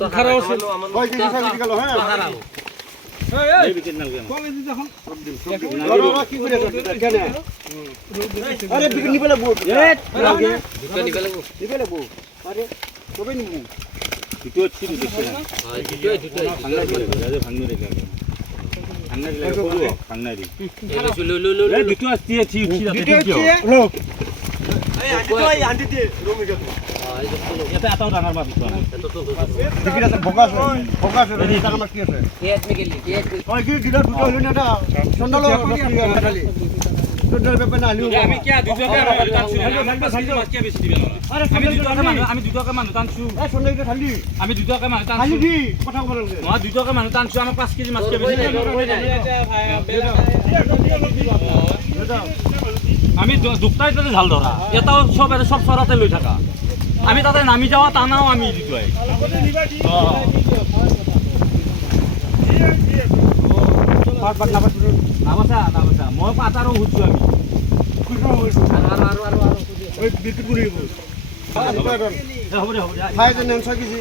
তো খারাপ আছে কয় কেজি সাইজ গেল হ্যাঁ খারাপ এই বিকেল নাও কেন কবে দিতে এখন বাবা কি করে কেন আরে বিকেল নিবে লাগবো লাগে দুটো নিবে লাগবো নিবে লাগবো আরে কবে নিবো দুটো ছি দুটো ছি দুটো ভাঙনা দিলে রাজে ভাঙনা রেখে ভাঙনা দিলে করব ভাঙনা দি এই দুটো আসছে ছি উঠি যাচ্ছে লো এই আন্টি দে রুমে গেল এটা এটাও ডাঙৰ মাছ তো দেখি আছে ভোকা আছে এই টাকা মাছ কি আছে কেট মে গেলি কেট ওই কি দিলা দুটো হলো না এটা সন্ডালো খালি সন্ডাল পেপে না আলিও আমি কি দুটোকে টানছু মাছ কি বেশি দিবেন আরে আমি দুটোকে মানুহ টানছু এই সন্ডাল এটা খালি আমি দুটোকে মানুহ খালি টানছু দি কথা বল লাগে মই দুটোকে মানুহ টানছু আমাক 5 কেজি মাছ কি বেশি আমি দুটাই তাতে ঝাল ধরা এটাও সব সরাতে লৈ থাকা আমি তাতে নামি যাওয়া টানাও আমি দিতোই পাট নাবাসা মই পাতাৰো হুচু আমি আরো ওই বিক্রি করে দিব হ'ব দে খাই দেন 6 কেজি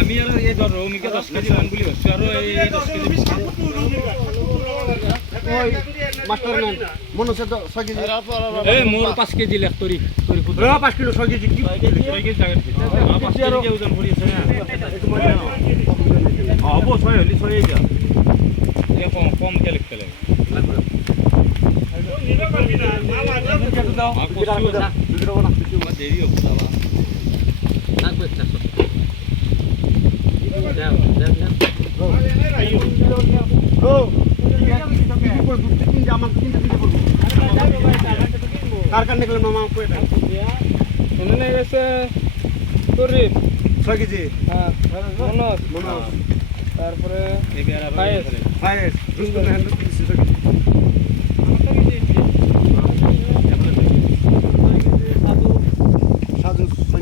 আমি আৰু এই ৰৌমিকে 10 কেজি মান বুলি ভাবছো আৰু এই 10 কেজি ওই মাস্টার নেন মনে হচ্ছে 6 কেজি এই মোৰ 5 কেজি লেখ কৰি 5 কিলো 6 কেজি কি 6 কেজি জাগাত 5 কেজি ওজন কৰি আছে না হ'ব 6 হলি 6 দিয়া এ কম কে লিখতে লাগে নিবা পারবি না মামা দাও দেৰি হ'ব দাদা লাগবে একটা ও জামা কিনতে দিতে বলবো কার কার নিকলে মামা কই দাও এনে গেছে তরিফ 6 কেজি হ্যাঁ মনোজ তারপরে ফাইস দুটো হ্যান্ডল দিছি 6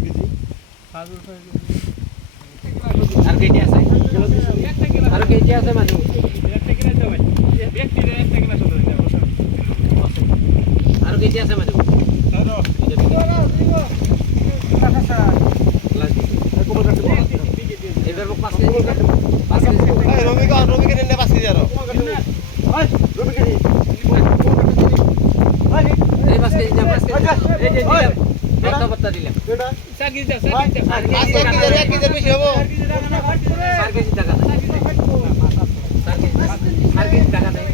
কেজি সাজু 6 কেজি আর কেজি আছে আর কেজি আছে মানু আর কেজি আছে মানু এবার 5 কেজি 5 কেজি এই রবিকে দেন 5 কেজি আর ওই রবি কেজি এই 5 কেজি দাম 5 কেজি এই যে দিলাম কত বত্তা দিলাম এটা 4 কেজি আছে 1 কেজি বেশি হবো 4 কেজি টাকা 4 কেজি টাকা দেই